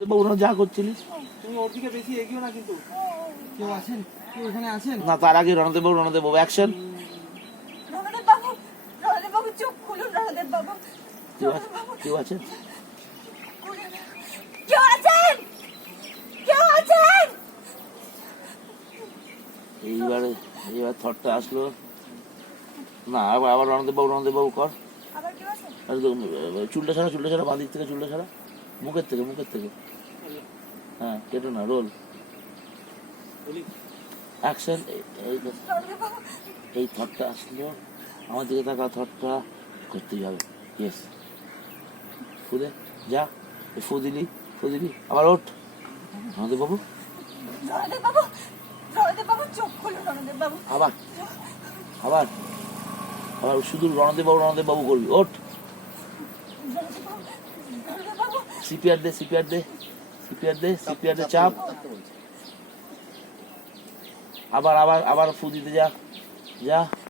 যা করছিলিস তুমি ওর দিকে বেশি এগিয়েও না কিন্তু। কেউ আছেন কেউ এখানে আছেন না তার আগে রণদেব বাবু রণদেব বাবু অ্যাকশন রণদেব বাবু রণদেব বাবু চোখ খুলুন রণদেব বাবু কেউ আছে আছেন? কেউ আছেন? কেউ আছেন? এইবারে এইবার থটটা আসলো। না আবার আবার রণদেব বাবু রণদেব বাবু কর চুলটা ছাড়া চুলটা ছাড়া বাঁদিক থেকে চুলটা ছাড়া। মুখের থেকে মুখের থেকে। হ্যাঁ কেটো না রোল। বলি। অ্যাকশন এই থটটা আসলো। আমার দিকে থাকা থটটা করতেই হবে। ইয়েস ফুদে যা এই ফু দিলি ফু দিলি। আবার ওঠ। রণদেব বাবু রণদেব বাবু রণদেব বাবু চোখ খুলুন রণদেব বাবু আবার আবার। আবার শুধু রণদেব বাবু রণদেব বাবু করবি ওঠ সিপিআর দে সিপিআর দে সিপিআর দে সিপিআর দে, চাপ। আবার আবার আবার ফু দিতে যা যা।